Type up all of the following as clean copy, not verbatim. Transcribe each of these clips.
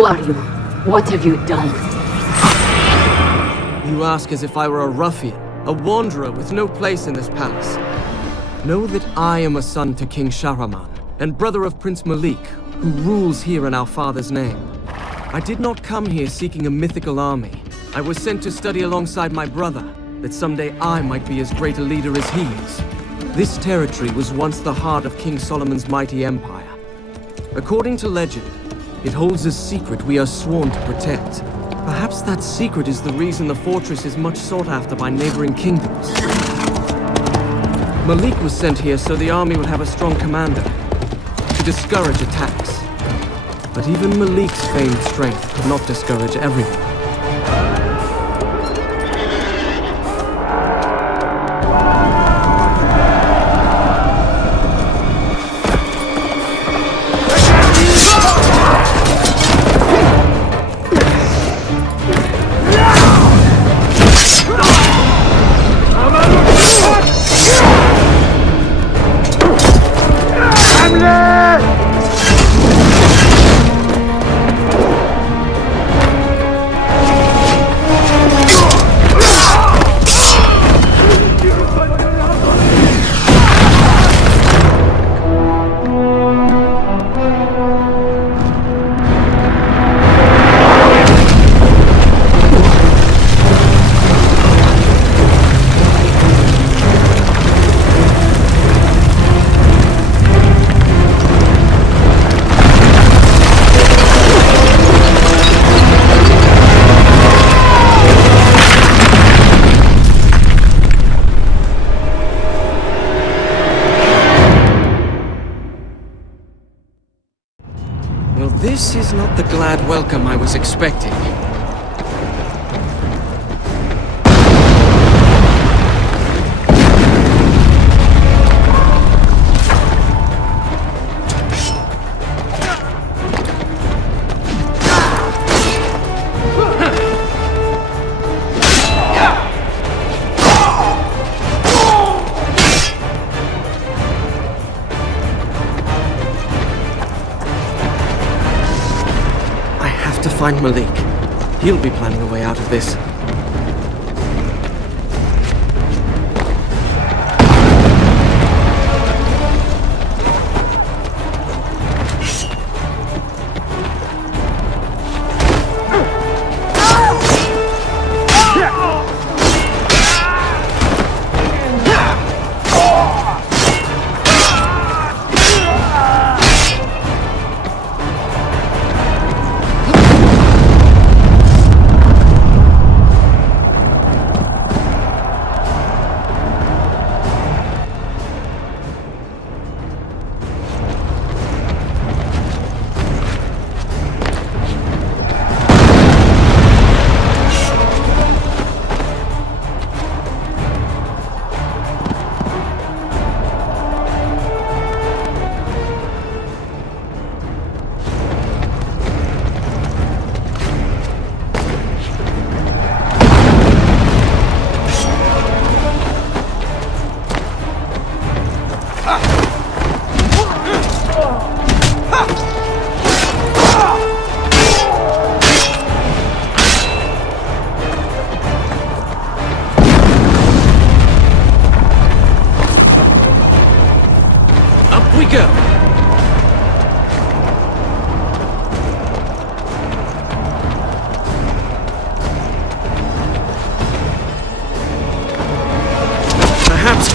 Who are you? What have you done? You ask as if I were a ruffian, a wanderer with no place in this palace. Know that I am a son to King Shahraman, and brother of Prince Malik, who rules here in our father's name. I did not come here seeking a mythical army. I was sent to study alongside my brother, that someday I might be as great a leader as he is. This territory was once the heart of King Solomon's mighty empire. According to legend, it holds a secret we are sworn to protect. Perhaps that secret is the reason the fortress is much sought after by neighboring kingdoms. Malik was sent here so the army would have a strong commander, to discourage attacks. But even Malik's famed strength could not discourage everyone. This is not the glad welcome I was expecting. To find Malik. He'll be planning a way out of this.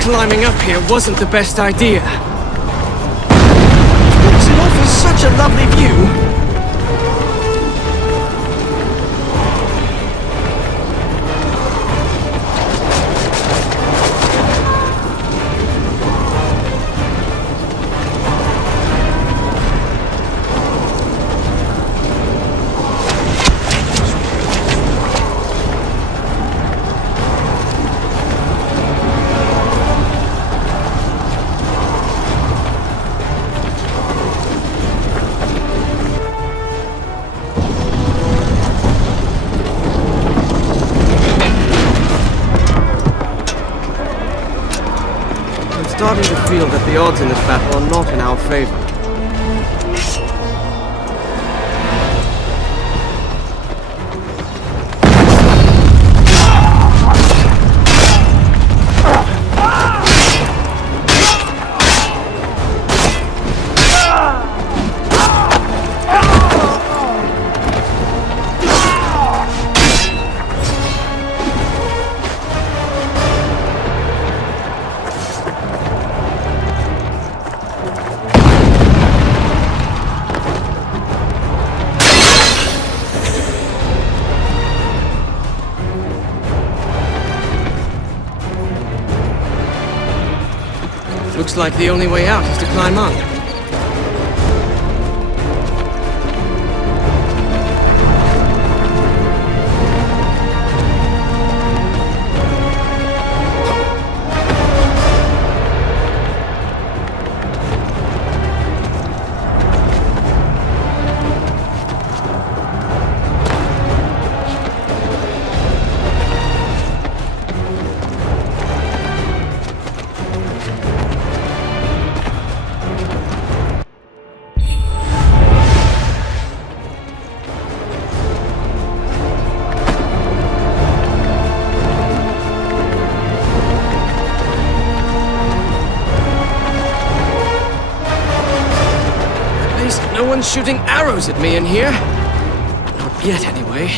Climbing up here wasn't the best idea. Because it offers such a lovely view. Starting to feel that the odds in this battle are not in our favor. Looks like the only way out is to climb up. No one's shooting arrows at me in here. Not yet, anyway.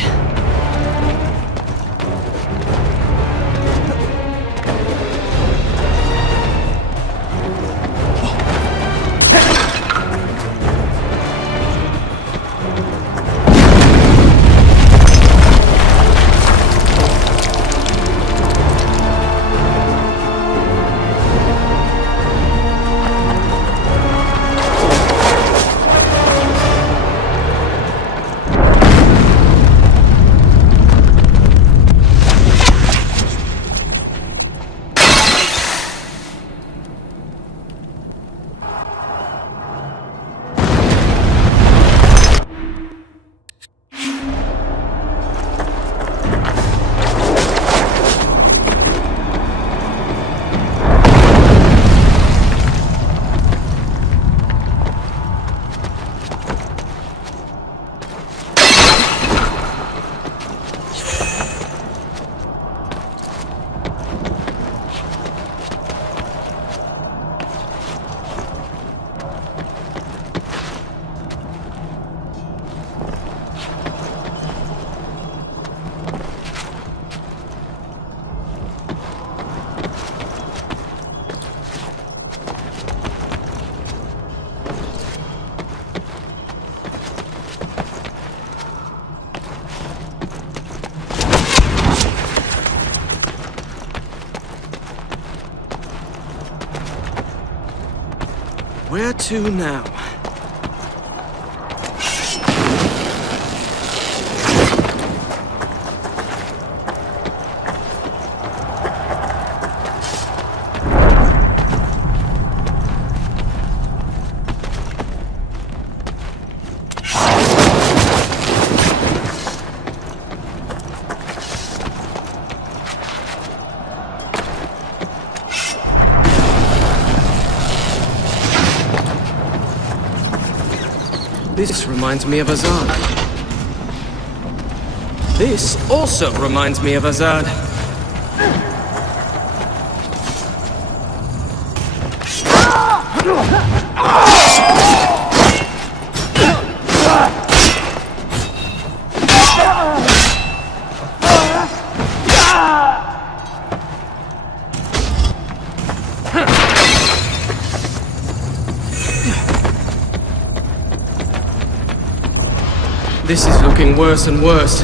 Where to now? This reminds me of Azad. This also reminds me of Azad. This is looking worse and worse.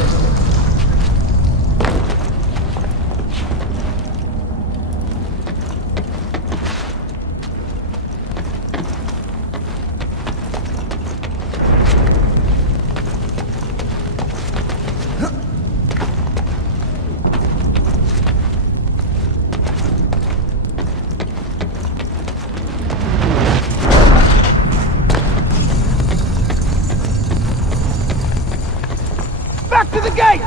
Back to the gate!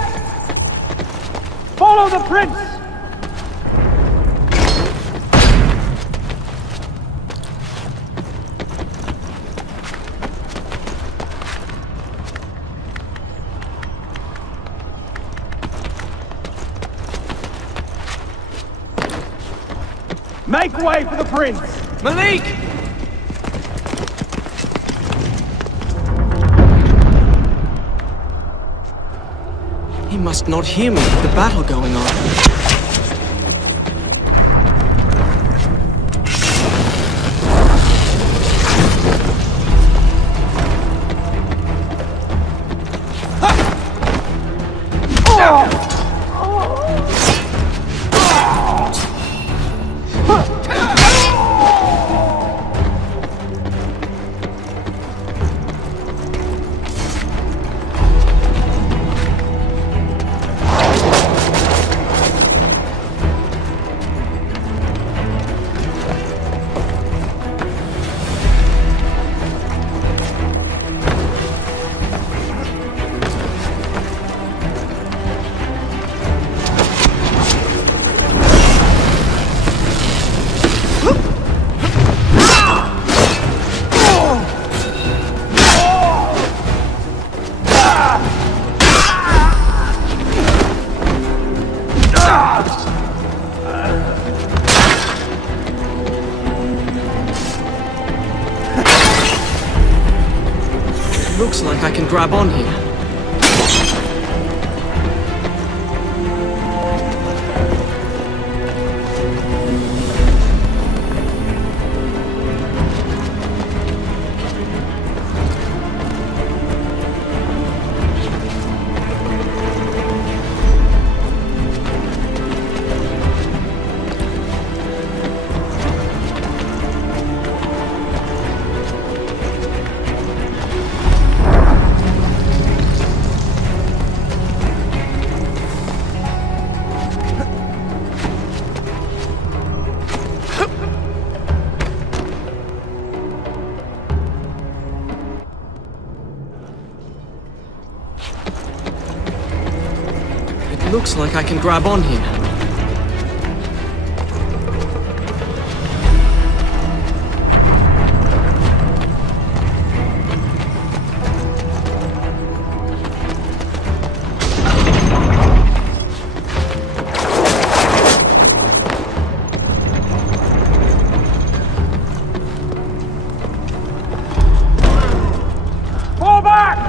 Follow the prince! Make way for the prince! Malik! He must not hear me with the battle going on. grab on here. Looks like I can grab on here. Fall back!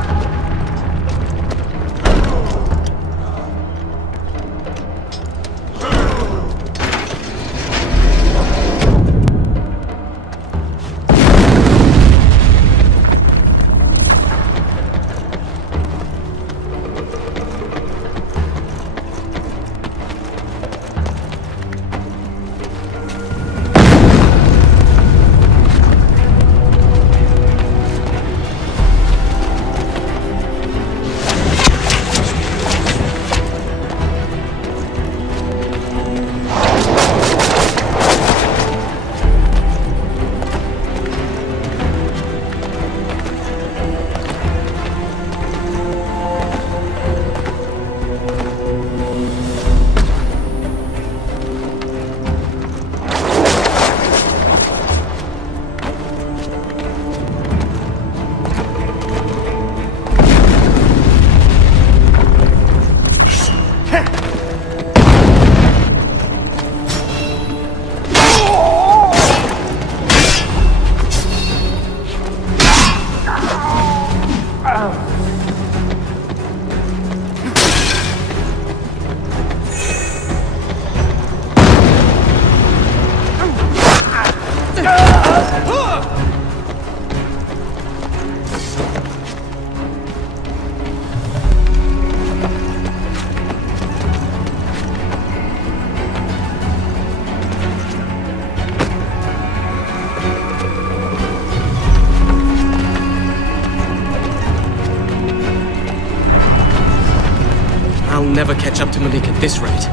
I'll never catch up to Malik at this rate.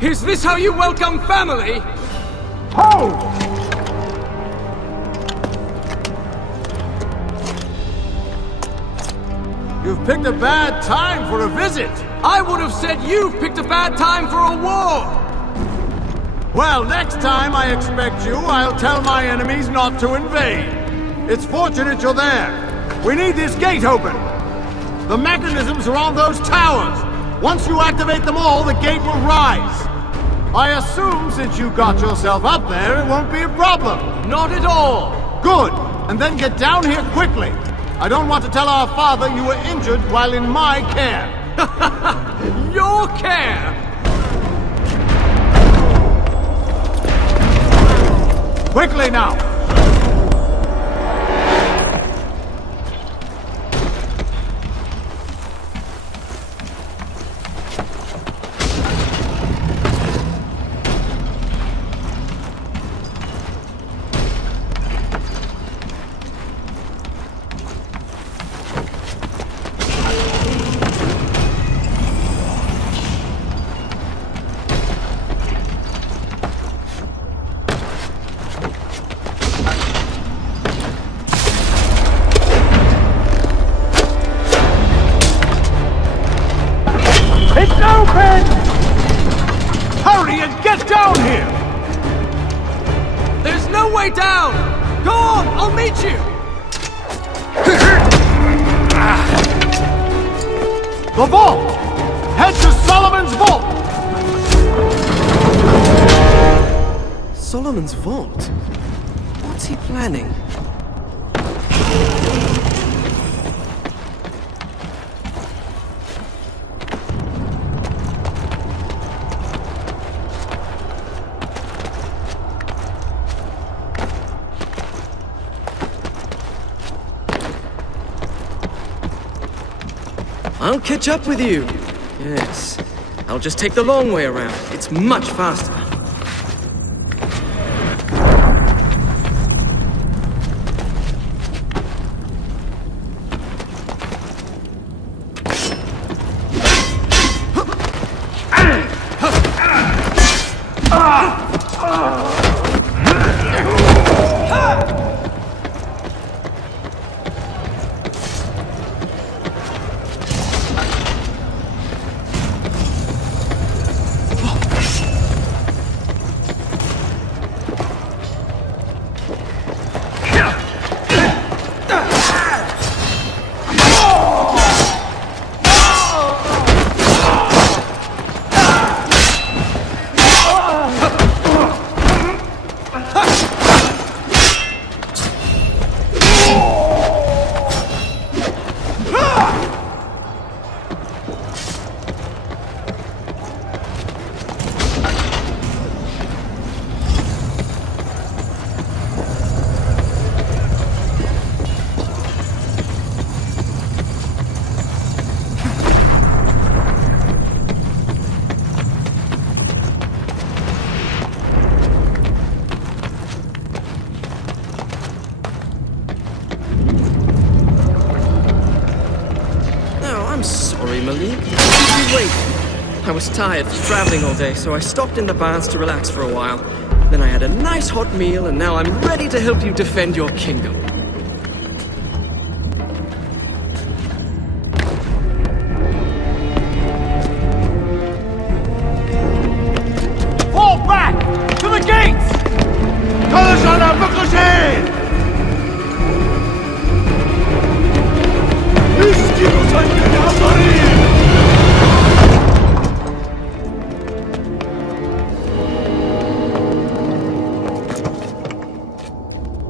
Is this how you welcome family? Hold! You've picked a bad time for a visit. I would have said you've picked a bad time for a war! Well, next time I expect you, I'll tell my enemies not to invade. It's fortunate you're there. We need this gate open. The mechanisms are on those towers. Once you activate them all, the gate will rise. I assume since you got yourself up there, it won't be a problem. Not at all! Good. And then get down here quickly. I don't want to tell our father you were injured while in my care. Your care! Quickly now! It's open! Hurry and get down here! There's no way down! Go on, I'll meet you! The vault! Head to Solomon's vault! Solomon's vault? What's he planning? I'll catch up with you. Yes. I'll just take the long way around. It's much faster. Sorry, Malik. You wait. I was tired from traveling all day, so I stopped in the baths to relax for a while. Then I had a nice hot meal, and now I'm ready to help you defend your kingdom. Fall back! To the gates! Kalashana Buklashin!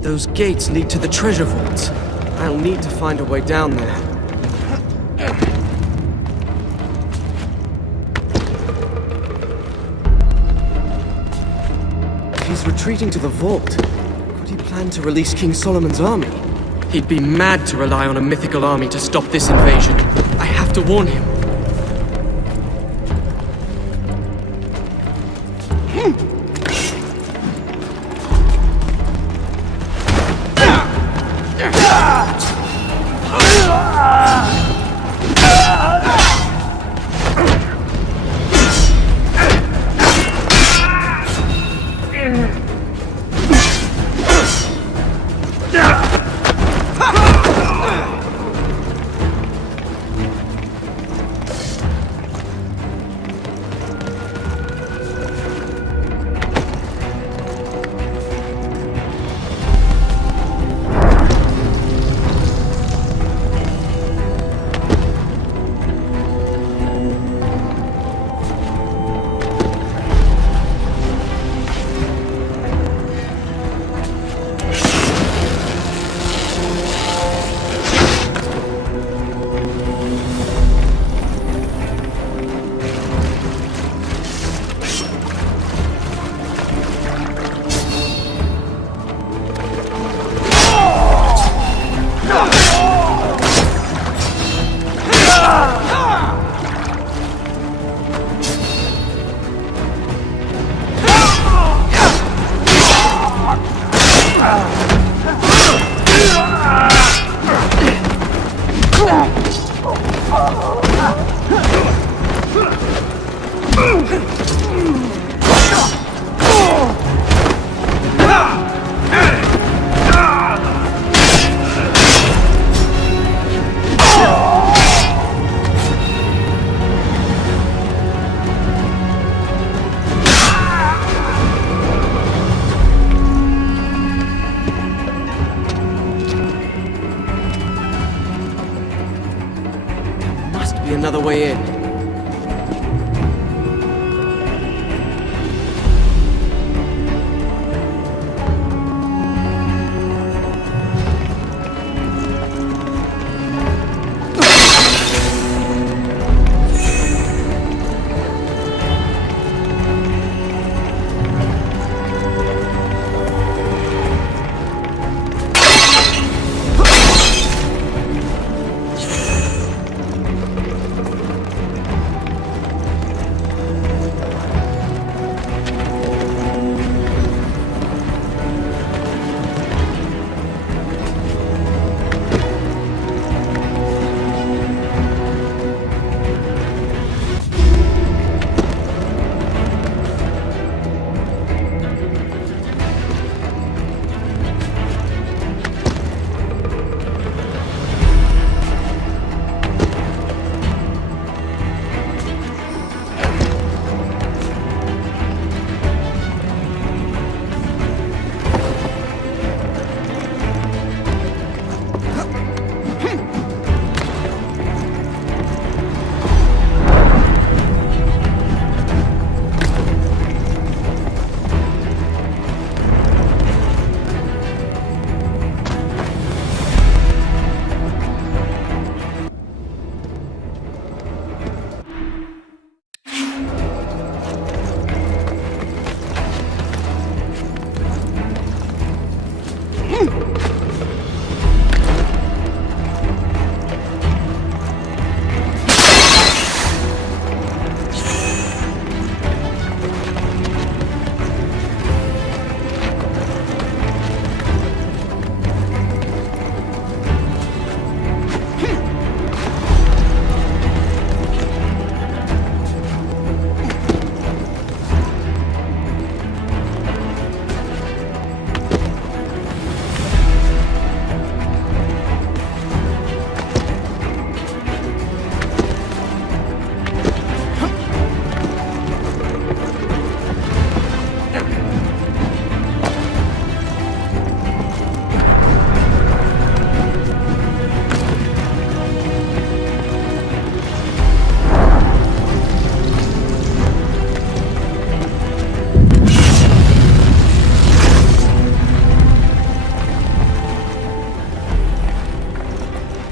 Those gates lead to the treasure vaults. I'll need to find a way down there. If he's retreating to the vault, could he plan to release King Solomon's army? He'd be mad to rely on a mythical army to stop this invasion. I have to warn him. Must be another way in.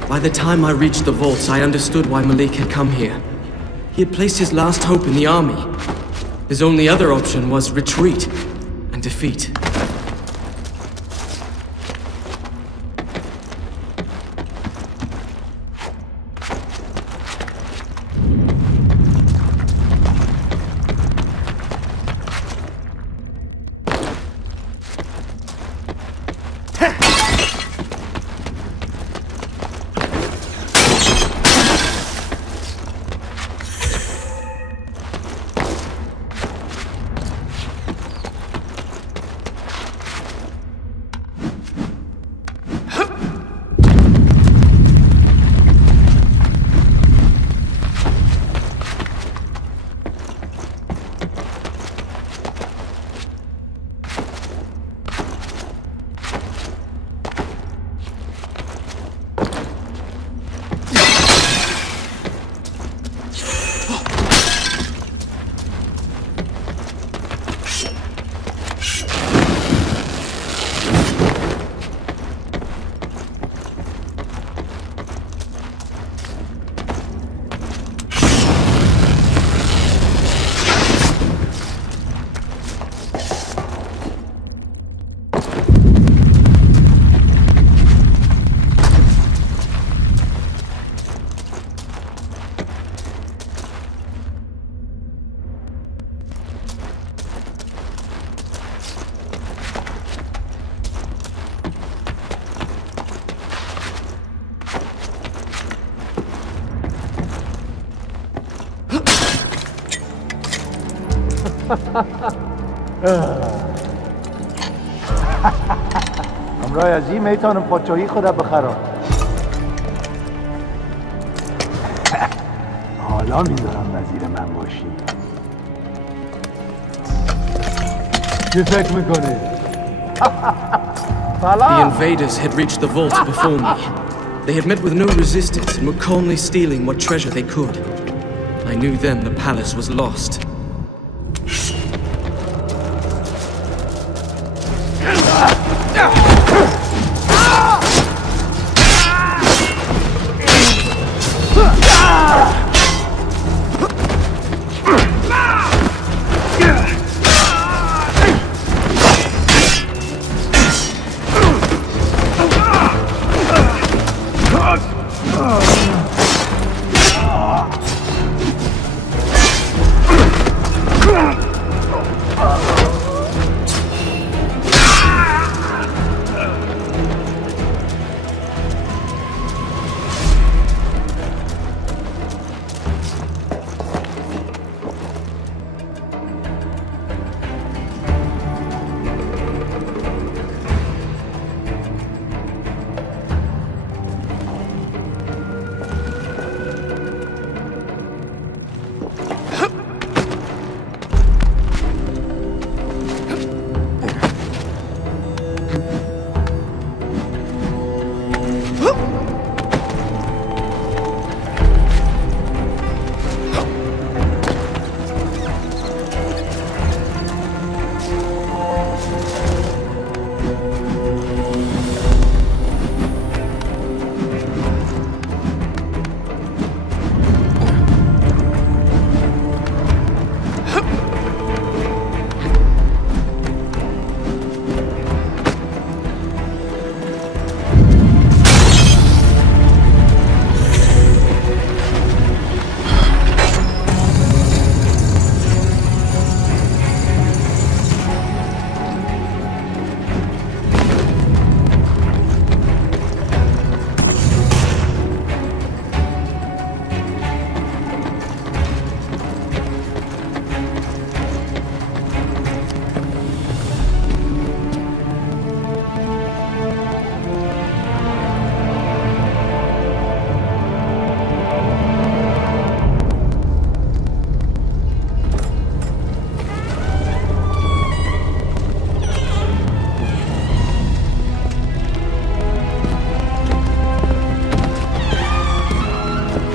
By the time I reached the vaults, I understood why Malik had come here. He had placed his last hope in the army. His only other option was retreat and defeat. همراه از این میتونم پاچایی خودم بخرم. حالا میذارم وزیر من باشی. چی فکر میکنی؟ The invaders had reached the vault before me. They had met with no resistance and were calmly stealing what treasure they could. I knew then the palace was lost.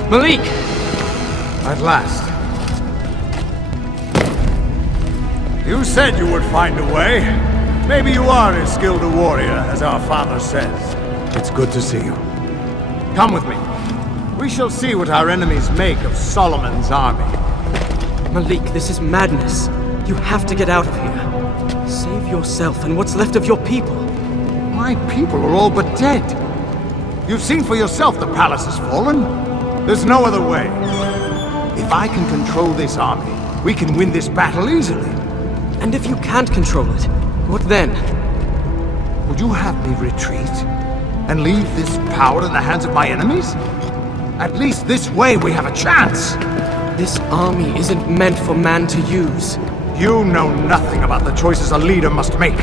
Malik! At last. You said you would find a way. Maybe you are as skilled a warrior as our father says. It's good to see you. Come with me. We shall see what our enemies make of Solomon's army. Malik, this is madness. You have to get out of here. Save yourself and what's left of your people. My people are all but dead. You've seen for yourself the palace has fallen. There's no other way. If I can control this army, we can win this battle easily. And if you can't control it, what then? Would you have me retreat? And leave this power in the hands of my enemies? At least this way we have a chance. This army isn't meant for man to use. You know nothing about the choices a leader must make.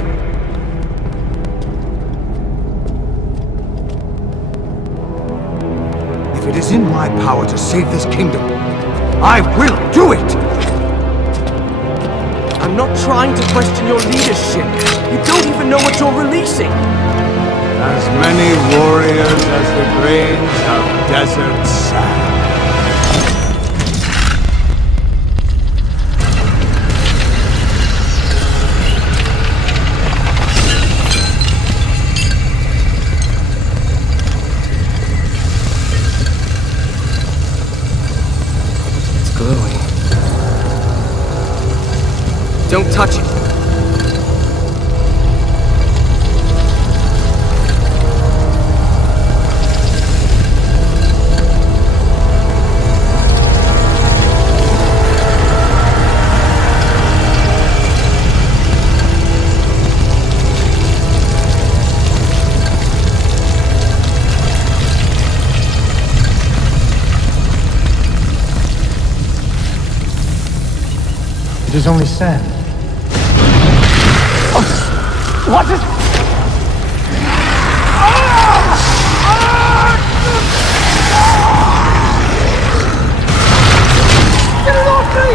If it is in my power to save this kingdom, I will do it! I'm not trying to question your leadership. You don't even know what you're releasing. As many warriors as the grains of desert sand. Glowing. Don't touch it. It is only sand. What is... Get it off me!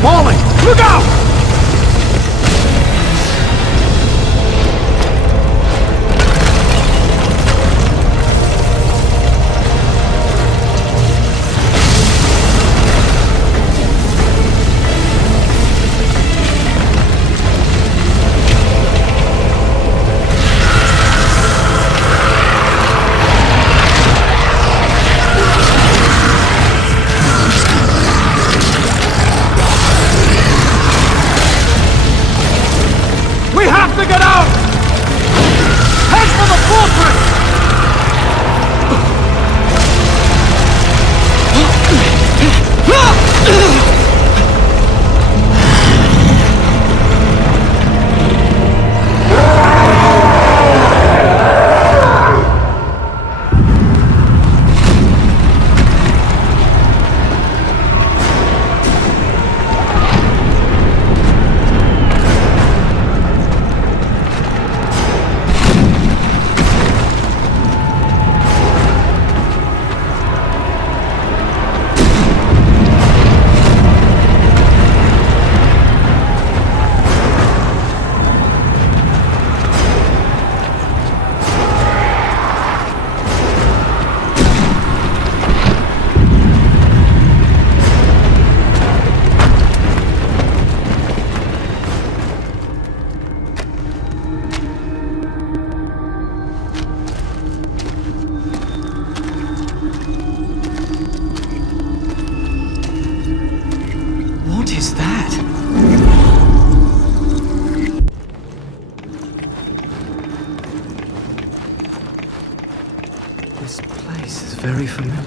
Falling! Look out! We have to get out! Head for the fortress! What is that? This place is very familiar.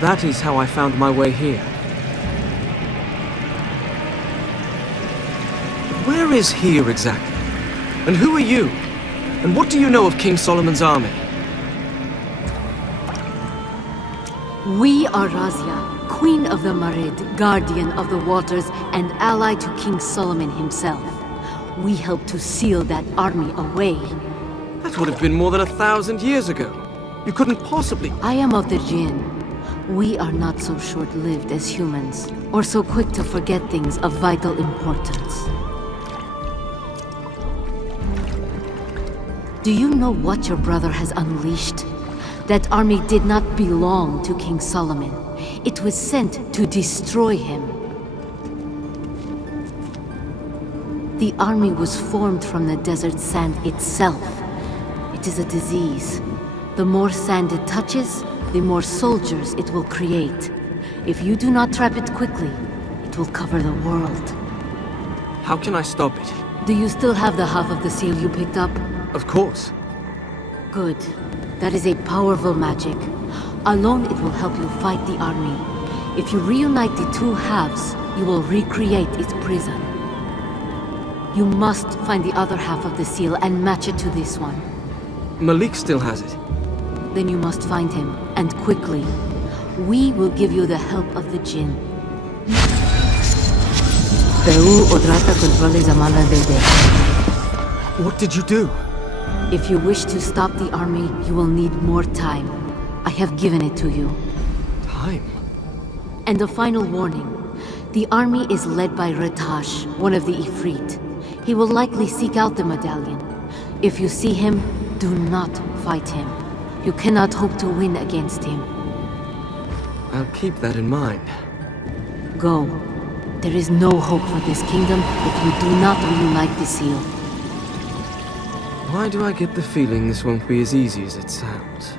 That is how I found my way here. Where is here exactly? And who are you? And what do you know of King Solomon's army? We are Razia, Queen of the Marid, Guardian of the Waters, and ally to King Solomon himself. We helped to seal that army away. That would have been more than 1,000 years ago. You couldn't possibly... I am of the Jinn. We are not so short-lived as humans, or so quick to forget things of vital importance. Do you know what your brother has unleashed? That army did not belong to King Solomon. It was sent to destroy him. The army was formed from the desert sand itself. It is a disease. The more sand it touches, the more soldiers it will create. If you do not trap it quickly, it will cover the world. How can I stop it? Do you still have the half of the seal you picked up? Of course. Good. That is a powerful magic. Alone it will help you fight the army. If you reunite the two halves, you will recreate its prison. You must find the other half of the seal and match it to this one. Malik still has it. Then you must find him, and quickly. We will give you the help of the Jinn. What did you do? If you wish to stop the army, you will need more time. I have given it to you. Time? And a final warning. The army is led by Ratash, one of the Ifrit. He will likely seek out the medallion. If you see him, do not fight him. You cannot hope to win against him. I'll keep that in mind. Go. There is no hope for this kingdom if you do not reunite the seal. Why do I get the feeling this won't be as easy as it sounds?